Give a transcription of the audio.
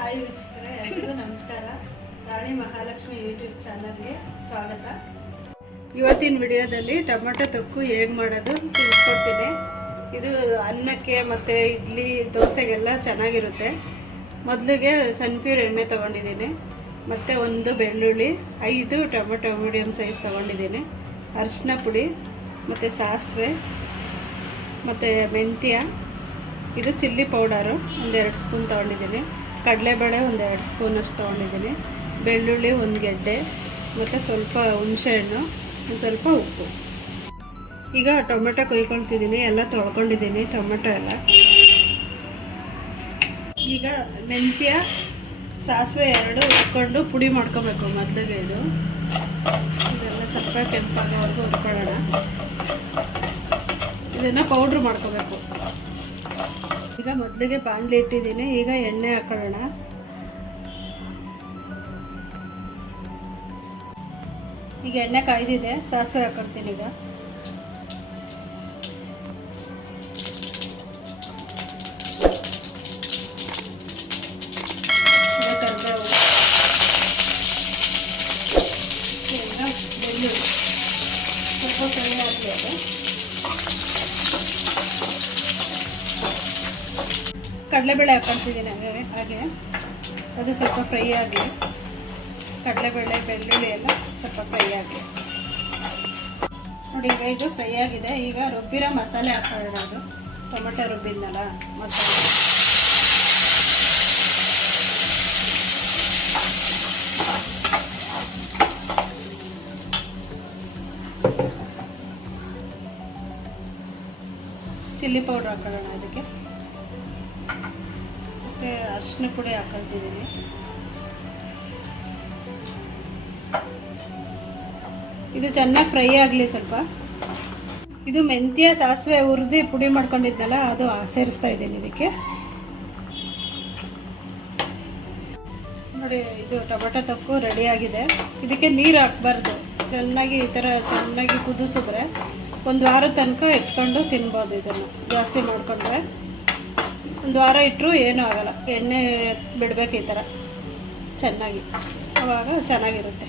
Hi ವೀಕ್ಷಕರೇ, ಎಲ್ಲರಿಗೂ ನಮಸ್ಕಾರ. ರಾಣಿ ಮಹಾಲಕ್ಷ್ಮಿ ಯೂಟ್ಯೂಬ್ ಚಾನಲ್ಗೆ ಸ್ವಾಗತ. ಇವತ್ತಿನ ವಿಡಿಯೋದಲ್ಲಿ ಟೊಮೆಟೊ ತೊಕ್ಕು ಹೇಗೆ ಮಾಡೋದು ತಿಳಿಸ್ಕೊಡ್ತೀನಿ. ಇದು ಅನ್ನಕ್ಕೆ ಮತ್ತು ಇಡ್ಲಿ ದೋಸೆಗೆಲ್ಲ ಚೆನ್ನಾಗಿರುತ್ತೆ. ಮೊದಲಿಗೆ ಸನ್ಫ್ಯೂರ್ ಎಣ್ಣೆ ತೊಗೊಂಡಿದ್ದೀನಿ, ಮತ್ತು ಒಂದು ಬೆಳ್ಳುಳ್ಳಿ, 5 ಟೊಮೆಟೊ ಮೀಡಿಯಮ್ ಸೈಜ್ ತೊಗೊಂಡಿದ್ದೀನಿ, ಅರಿಶಿನ ಪುಡಿ ಮತ್ತು ಸಾಸಿವೆ ಮತ್ತು ಮೆಂತ್ಯ, ಇದು ಚಿಲ್ಲಿ ಪೌಡರು 1-2 ಸ್ಪೂನ್ ತೊಗೊಂಡಿದ್ದೀನಿ, ಕಡಲೆಬೇಳೆ 1-2 ಸ್ಪೂನಷ್ಟು ತೊಗೊಂಡಿದ್ದೀನಿ, ಬೆಳ್ಳುಳ್ಳಿ 1 ಗೆಡ್ಡೆ ಮತ್ತು ಸ್ವಲ್ಪ ಹುಣಸೆಹಣ್ಣು, ಸ್ವಲ್ಪ ಉಪ್ಪು. ಈಗ ಟೊಮೆಟೊ ಕೊಯ್ಕೊಳ್ತಿದ್ದೀನಿ, ಎಲ್ಲ ತೊಳ್ಕೊಂಡಿದ್ದೀನಿ ಟೊಮೆಟೊ ಎಲ್ಲ. ಈಗ ಮೆಂತ್ಯ ಸಾಸಿವೆ 2 ಹುರ್ಕೊಂಡು ಪುಡಿ ಮಾಡ್ಕೋಬೇಕು. ಮೊದಲಿಗೆ ಇದೆಲ್ಲ ಸ್ವಲ್ಪ ಕೆಂಪಾಗೋವರೆಗೂ ಹುರ್ಕೊಳ್ಳೋಣ. ಇದನ್ನು ಪೌಡ್ರ್ ಮಾಡ್ಕೋಬೇಕು. ಈಗ ಮೊದಲಿಗೆ ಬಾಣಲಿ ಇಟ್ಟಿದ್ದೀನಿ, ಈಗ ಎಣ್ಣೆ ಹಾಕೊಳ್ಳೋಣ. ಈಗ ಎಣ್ಣೆ ಕಾಯ್ದಿದೆ, ಸಾಸಿವೆ ಹಾಕೊಳ್ತೀನಿ. ಈಗ ಕರಿಬೇವು, ಬೆಳ್ಳುಳ್ಳಿ ಸ್ವಲ್ಪ ಫ್ರೈ ಆಗಬೇಕು. ಕಡಲೆಬೇಳೆ ಹಾಕ್ಕೊಳ್ತಿದ್ದೀನಿ ಹಾಗೆ ಅದು ಸ್ವಲ್ಪ ಫ್ರೈ ಆಗಲಿ. ಕಡಲೆಬೇಳೆ ಬೆಳ್ಳುಳ್ಳಿ ಎಲ್ಲ ಸ್ವಲ್ಪ ಫ್ರೈ ಆಗಲಿ. ನೋಡಿ, ಈಗ ಇದು ಫ್ರೈ ಆಗಿದೆ. ಈಗ ರುಬ್ಬಿರೋ ಮಸಾಲೆ ಹಾಕೊಳ್ಳೋಣ. ಅದು ಟೊಮೆಟೊ ರುಬ್ಬಿದ್ನಲ್ಲ ಮಸಾಲೆ, ಚಿಲ್ಲಿ ಪೌಡ್ರ್ ಹಾಕೊಳ್ಳೋಣ. ಅದಕ್ಕೆ ಮತ್ತು ಅರಿಶಿನ ಪುಡಿ ಹಾಕೊಳ್ತಿದ್ದೀನಿ. ಇದು ಚೆನ್ನಾಗಿ ಫ್ರೈ ಆಗಲಿ ಸ್ವಲ್ಪ. ಇದು ಮೆಂತ್ಯ ಸಾಸಿವೆ ಹುರಿದು ಪುಡಿ ಮಾಡ್ಕೊಂಡಿದ್ನಲ್ಲ, ಅದು ಸೇರಿಸ್ತಾ ಇದ್ದೀನಿ ಇದಕ್ಕೆ. ನೋಡಿ, ಇದು ಟೊಮೆಟೊ ತೊಕ್ಕು ರೆಡಿಯಾಗಿದೆ. ಇದಕ್ಕೆ ನೀರು ಹಾಕಬಾರ್ದು. ಚೆನ್ನಾಗಿ ಈ ಥರ ಚೆನ್ನಾಗಿ ಕುದಿಸಿದ್ರೆ 1 ವಾರದ ತನಕ ಇಟ್ಕೊಂಡು ತಿನ್ಬೋದು. ಇದನ್ನು ಜಾಸ್ತಿ ಮಾಡಿಕೊಂಡ್ರೆ 1 ವಾರ ಇಟ್ಟರು ಏನೂ ಆಗೋಲ್ಲ. ಎಣ್ಣೆ ಬಿಡಬೇಕು ಈ ಥರ ಚೆನ್ನಾಗಿ, ಆವಾಗ ಚೆನ್ನಾಗಿರುತ್ತೆ.